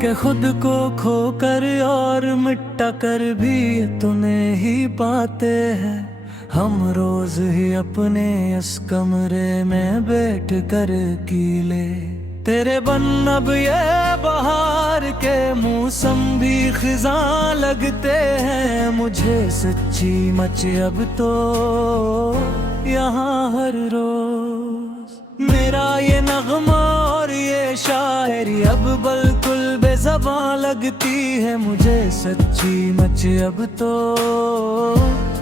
कि खुद को खोकर और मिटा कर भी तुम्हें ही पाते हैं। हम रोज ही अपने इस कमरे में बैठ कर कीले तेरे बन अब ये बहार के मौसम भी खिज़ां लगते हैं। मुझे सच्ची मच अब तो यहाँ हर रोज मेरा ये नगमा और ये शायरी अब बिल्कुल बेज़बां लगती है। मुझे सच्ची मच अब तो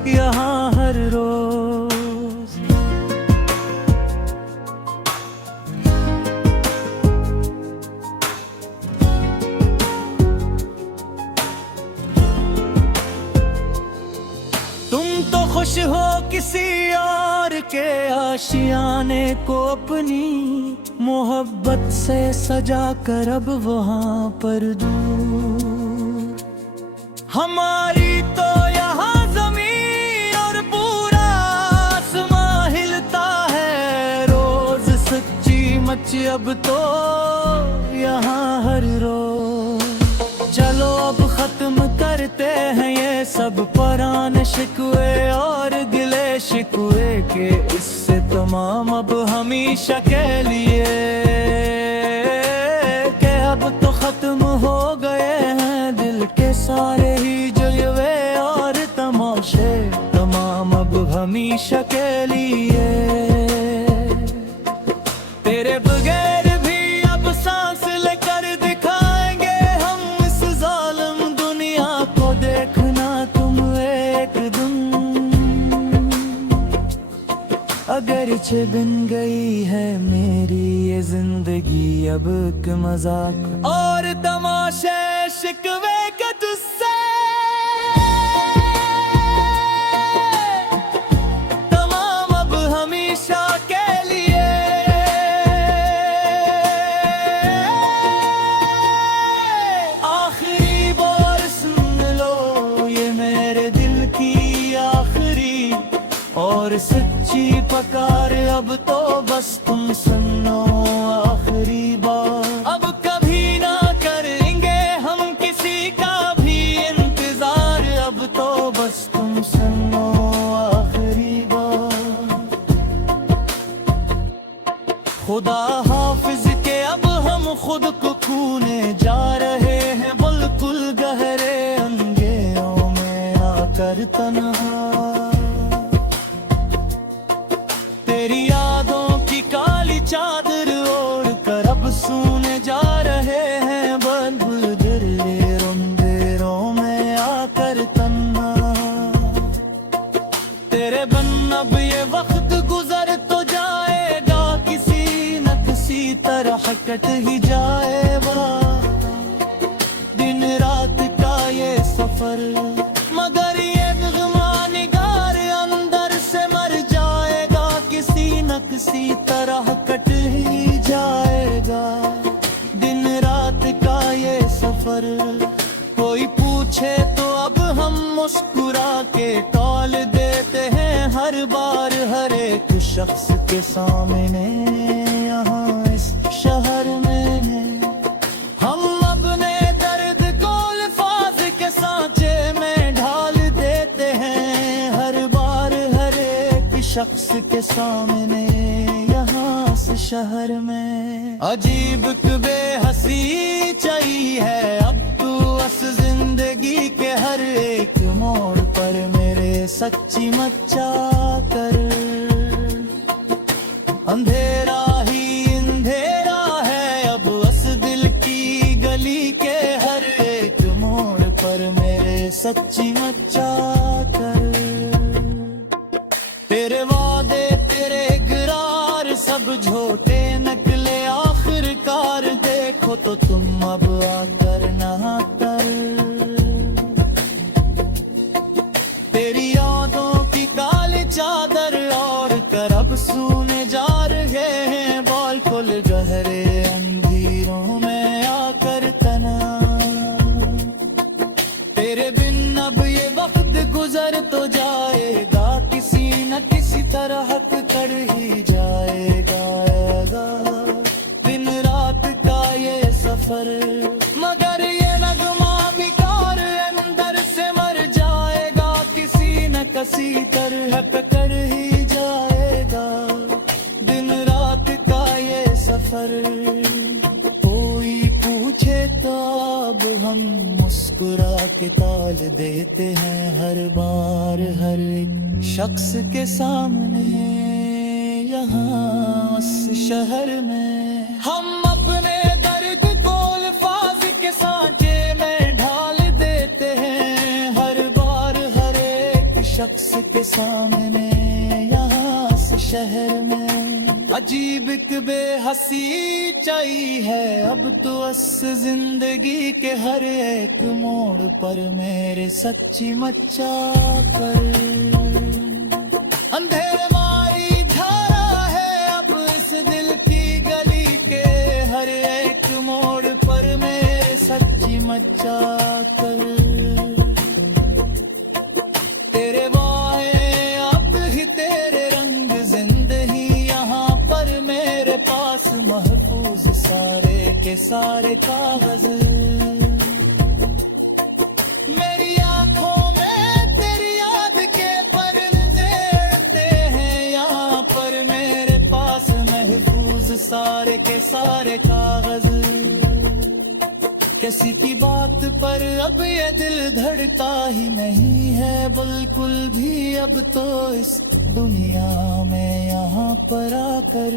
यहाँ हर रोज। तुम तो खुश हो किसी और के आशियाने को अपनी मोहब्बत से सजा कर अब वहाँ पर दूर। हमारी तो यहाँ जमीन और पूरा आसमां हिलता है रोज। सच्ची मच अब तो यहाँ हर रोज। चलो अब खत्म करते हैं ये सब पुराने शिकवे और गिले शिकवे के इससे तमाम अब हमेशा के लिए के अब तो खत्म हो गए हैं दिल के सारे ही जलवे और तमाशे तमाम अब हमेशा के लिए। तेरे बगैर भी अब सांस लेकर दिखाएंगे हम इस जालिम दुनिया को। देखना तुम एक दिन अगरचे बिन गई है मेरी ये जिंदगी अब एक मजाक और तमाशे शिकवे के तुझसे तमाम अब हमेशा के लिए। आखिरी बार सुन लो ये मेरे दिल की आखिरी और सच्ची पुकार अब तो बस तुम सुनो आखिरी बार। अब कभी ना करेंगे हम किसी का भी इंतजार अब तो बस तुम सुनो आखिरी बार। खुदा हाफिज के अब हम खुद को खूने जा रहे हैं बिल्कुल गहरे अंधेरों में आकर तन्हा। तेरी यादों की काली चादर ओढ़ कर अब सोने जा रहे हैं बुलबुल अंधेरों में आकर तन्हा। तेरे बन अब ये वक्त गुजर तो जाएगा किसी न किसी तरह कट ही जाएगा दिन रात का ये सफर। मगर ये निगार अंदर से मर जाएगा किसी न किसी तरह कट ही जाएगा दिन रात का ये सफर। कोई पूछे तो अब हम मुस्कुरा के टॉल देते हैं हर बार हर एक शख्स के सामने यहाँ इस शहर में। हम अपने दर्द को अल्फाज के सांचे में ढाल देते हैं हर बार हर एक शख्स के सामने यहाँ इस शहर में। अजीब बेहसी चाहिए है अब तू बस जिंदगी के हर एक मोड़ पर मेरे सच्ची मचा कर। अंधेरा ही अंधेरा है अब बस दिल की गली के हर एक मोड़ पर मेरे सच्ची मचा कर। तेरे वादे तेरे इकरार सब झूठे निकले आखिरकार। देखो तो तुम अब आकर नहा कर। तेरी यादों की काली चादर और कर अब सोने जा रहे हैं बिल्कुल गहरे अंधेरों में आकर तना। तेरे बिन अब ये वक्त गुजर तो धड़क कर ही जाएगा दिन रात का ये सफर। कोई पूछे तो अब हम मुस्कुरा के टाल देते हैं हर बार हर एक शख्स के सामने यहाँ इस शहर में। हम अपने दर्द को अल्फाज के सांचे में ढाल देते हैं हर बार हर एक शख्स के सामने यहाँ इस शहर में। अजीब एक बेहसी चाहिए है अब तो इस जिंदगी के हर एक मोड़ पर मेरे सच्ची मचा कर। अंधेरे मारी धारा है अब इस दिल की गली के हर एक मोड़ पर मेरे सच्ची मचा कर। तेरे वाहे अब ही तेरे रंग जिंदगी यहाँ पर मेरे पास महफूज सारे के सारे कागज। मेरी आंखों में तेरी याद के परदे उड़ते हैं यहाँ पर मेरे पास महफूज सारे के सारे कागज। किसी की बात पर अब ये दिल धड़का ही नहीं है बिल्कुल भी अब तो इस दुनिया में यहाँ पर आकर।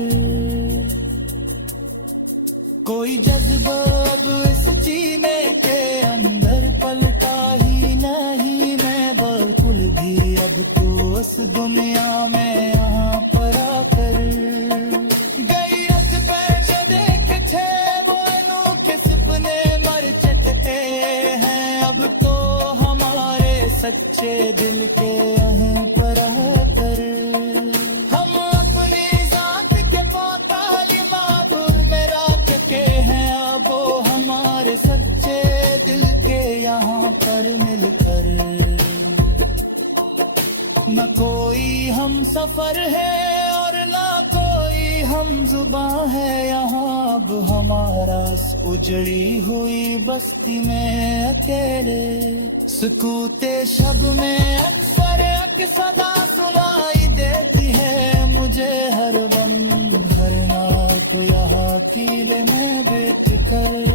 कोई जज्बा अब इस सीने के अंदर पलटा ही नहीं मैं बिल्कुल भी अब तो इस दुनिया में यहाँ पर आकर। गैरत पैसे देख छे वो अनोखे सपने मर चुके हैं अब तो हमारे सच्चे दिल के यहाँ पर आकर। हम अपनी जात के पाताली माबूद में रख के हैं अब वो हमारे सच्चे दिल के यहाँ पर मिलकर। न कोई हम सफर है और न कोई हम जुबां है यहाँ अब हमारा उजड़ी हुई बस्ती में अकेले। सुकूते शब में अक्सर एक सदा सुनाई देती है मुझे हर बम हर नाक यहाँ कीले में बेच कर।